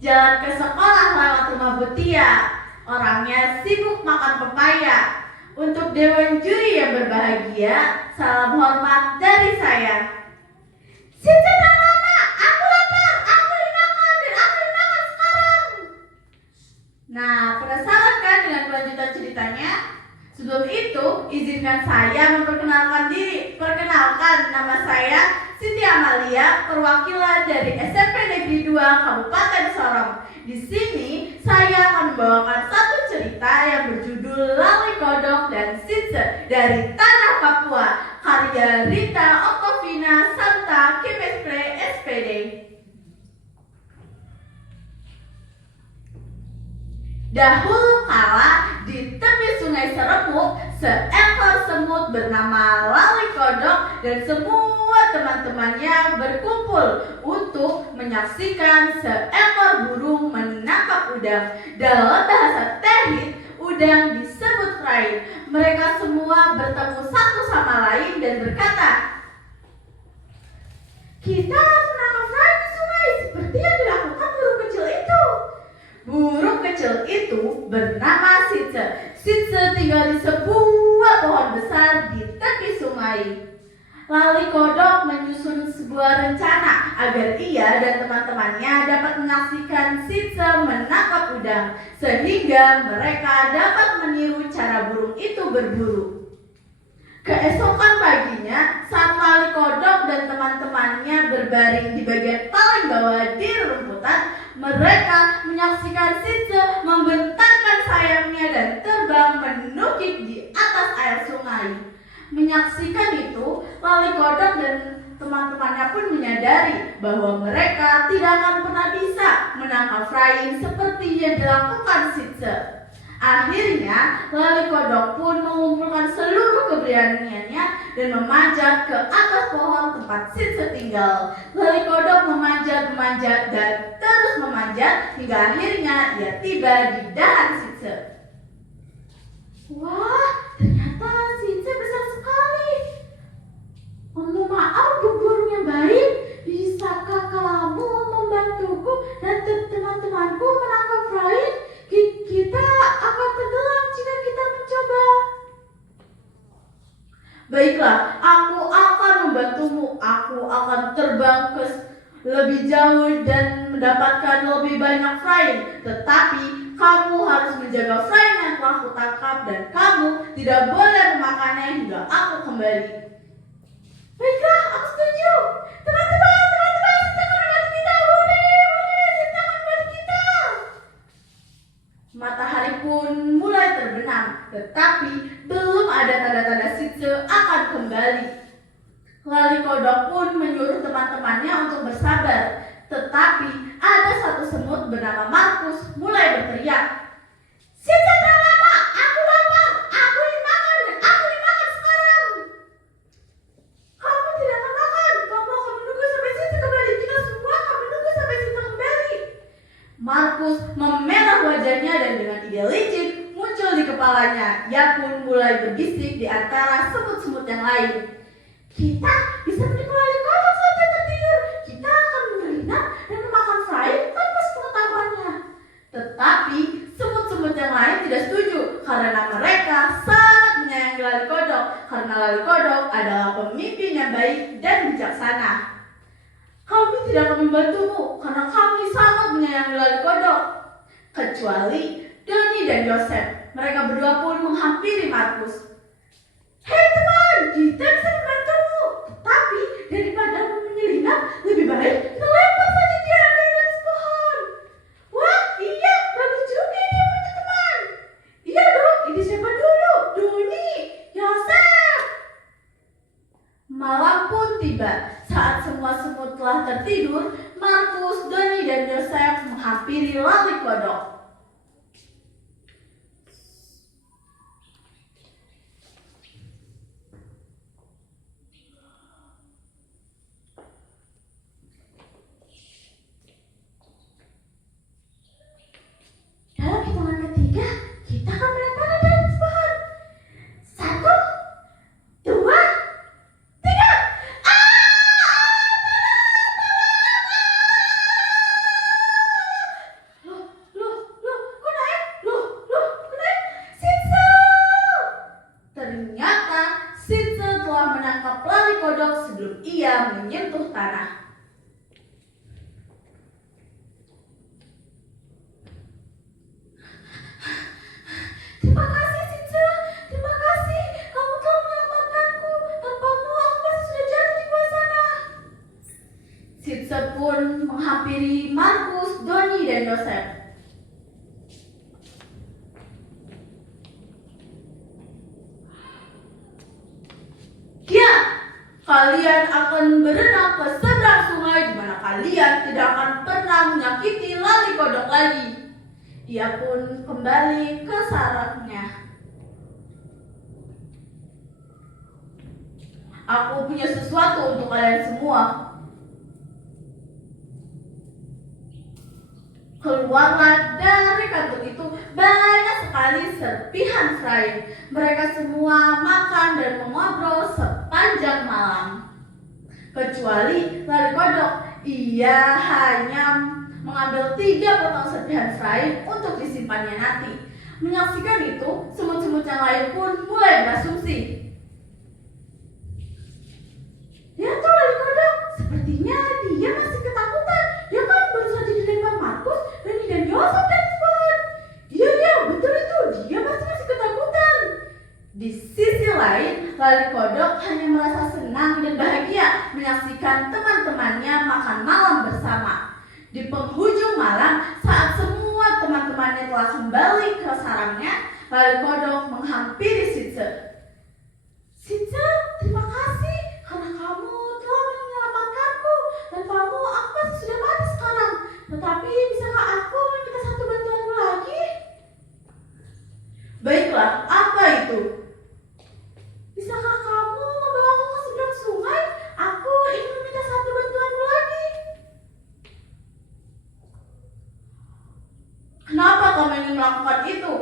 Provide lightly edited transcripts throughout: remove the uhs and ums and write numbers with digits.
Jalan ke sekolah lewat rumah Butia. Orangnya sibuk makan pepaya. Untuk dewan juri yang berbahagia, salam hormat dari saya. Sisa tak lama, aku lapar, aku dimakan dan aku dimakan sekarang. Nah, penasaran kan dengan kelanjutan ceritanya? Sebelum itu, izinkan saya memperkenalkan diri. Perkenalkan, nama saya Siti Amalia, perwakilan dari SMP Negeri 2 Kabupaten Sorong. Di sini, saya akan membawakan satu cerita yang berjudul Lali Kodok dan Sitse dari Tanah Papua, karya Rita Octavina Santa Kimespre SPD. Dahulu kala di tepi sungai Serepuk, seekor semut bernama Lali Kodok dan semua teman-temannya berkumpul untuk menyaksikan seekor burung menangkap udang. Dalam bahasa Tehit, udang disebut rain. Mereka semua bertemu satu sama lain dan berkata, "Kita harus menangkap rain di sungai seperti yang dilakukan burung kecil itu." Burung kecil itu bernama Sitse. Sitse tinggal di sebuah pohon besar di tepi sungai. Lali Kodok menyusun sebuah rencana agar ia dan teman-temannya dapat menyaksikan Sitse menangkap udang, sehingga mereka dapat meniru cara burung itu berburu. Keesokan paginya, saat Lali Kodok dan teman-temannya berbaring di bagian paling bawah di rumputan, mereka menyaksikan Sitse membentangkan sayapnya dan terbang menukik di atas air sungai. Menyaksikan itu, Lali Kodok dan teman-temannya pun menyadari bahwa mereka tidak akan pernah bisa menangkap rain seperti yang dilakukan Sitse. Akhirnya, Lali Kodok pun mengumpulkan seluruh keberaniannya dan memanjat ke atas pohon tempat Sitse tinggal. Lali Kodok memanjat dan terus memanjat hingga akhirnya ia tiba di dahan Sitse. Wah, ternyata Sitse besar sekali. Mohon maaf, Bu Burung yang baik, bisakah kamu membantuku dan teman-temanku menangkap rain? Kita akan tenggelam jika kita mencoba. Baiklah, aku akan membantumu. Aku akan terbang ke lebih jauh dan mendapatkan lebih banyak rain. Tetapi kamu harus menjaga rain yang telah kutangkap dan kamu tidak boleh memakannya hingga aku kembali. Baiklah, aku setuju. Teman-teman, Sita akan membantu kita. Boleh, Sita akan membantu kita. Matahari pun mulai terbenam, tetapi belum ada tanda-tanda Sitse akan kembali. Lali Kodok pun menyuruh teman-temannya untuk bersabar, tetapi ada satu semut bernama Markus mulai berteriak, "Sitse telah lama, aku lapar, aku dimakan dan aku dimakan sekarang." "Kamu tidak akan makan, kamu akan menunggu sampai Sitse kembali. Kita semua akan menunggu sampai Sitse kembali." Markus memerah wajahnya dan dengan ide licik muncul di kepalanya. Ia pun mulai berbisik di antara semut-semut yang lain. "Kita bisa menipu Lali Kodok sampai tertidur. Kita akan menyelinap dan memakan rain tanpa sepengetahuannya." Tetapi semut-semut yang lain tidak setuju karena mereka sangat menyayangi Lali Kodok, karena Lali Kodok adalah pemimpin yang baik dan bijaksana. "Kami tidak akan membantumu karena kami sangat menyayangi Lali Kodok." Kecuali Doni dan Joseph. Mereka berdua pun menghampiri Markus. "Hei teman, kita bisa membantumu. Tetapi daripada menyelinap, lebih baik kita lempar saja dia dari atas pohon." "Wah, iya, bagus juga ini punya teman." "Iya dong, ini siapa dulu? Doni, Joseph." Malam pun tiba. Saat semua semut telah tertidur, Markus, Doni, dan Joseph menghampiri Lali Kodok. Dalam hitungan ketiga, kita akan melemparnya dari atas pohon. 1, 2, 3. sebelum ia menyentuh tanah. Terima kasih, Sitze. Terima kasih. Kamu telah menyelamatkanku. Tanpamu, aku pasti sudah jatuh di bawah sana. Sitze pun menghampiri Markus, Doni, dan Yosef. Ya, kalian akan berenang ke seberang sungai di mana kalian tidak akan pernah menyakiti lali kodok lagi. Ia pun kembali ke sarangnya. Aku punya sesuatu untuk kalian semua. Keluarlah dari kantung itu banyak sekali serpihan fry. Mereka semua makan dan mengobrol sepanjang malam. Kecuali lali kodok, ia hanya mengambil 3 potong serpihan fry untuk disimpannya nanti. Menyaksikan itu, semut-semut yang lain pun mulai berasumsi. Ya tuh lali kodok, sepertinya dia masih ketakutan. Dia kan baru saja dilempar Markus, Doni, dan Yosef dan Spot. Iya, betul itu, dia pasti masih ketakutan. Di sisi lain, lali kodok hanya merasa senang dan bahagia menyaksikan teman-temannya makan malam bersama. Di penghujung malam, saat semua teman-temannya telah kembali ke sarangnya, lali kodok menghampiri Sitze. Sitze, terima kasih karena kamu telah menyelamatkanku. Tanpamu, aku pasti sudah mati sekarang. Tetapi, bisakah aku meminta satu bantuanmu lagi? Baiklah, apa itu? Bisakah kamu membawaku ke seberang sungai? Aku ingin meminta satu bantuanmu lagi. Kenapa kamu ingin melakukan itu?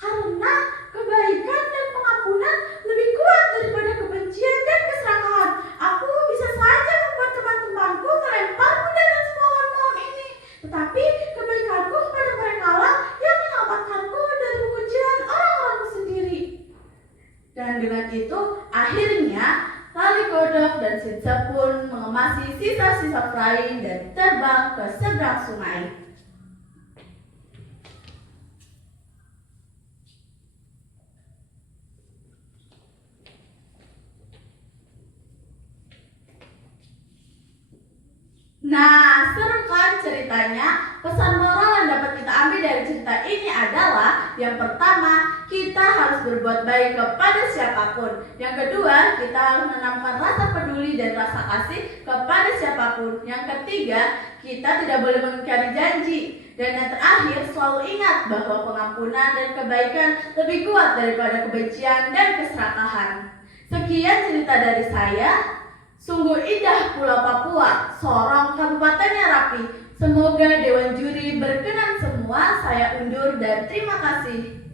Karena kebaikan dan pengampunan lebih kuat daripada kebencian dan keserakahan. Aku bisa saja membuat teman-temanku melemparku dari sebuah malam ini. Tetapi kebaikanku kepada mereka lah yang menyelamatkanku dari kebencian orang-orangku sendiri. Dan dengan itu, akhirnya lali kodok dan Sitze pun mengemasi sisa-sisa frying dan terbang ke seberang sungai. Nah, seru kan ceritanya? Pesan moral yang dapat kita ambil dari cerita ini adalah yang pertama, kita harus berbuat baik kepada siapapun. Yang kedua, kita harus menanamkan rasa peduli dan rasa kasih kepada siapapun. Yang ketiga, kita tidak boleh mengingkari janji. Dan yang terakhir, selalu ingat bahwa pengampunan dan kebaikan lebih kuat daripada kebencian dan keserakahan. Sekian cerita dari saya. Sungguh indah Pulau Papua, Sorong kabupatennya rapi. Semoga Dewan Juri berkenan semua. Saya undur dan terima kasih.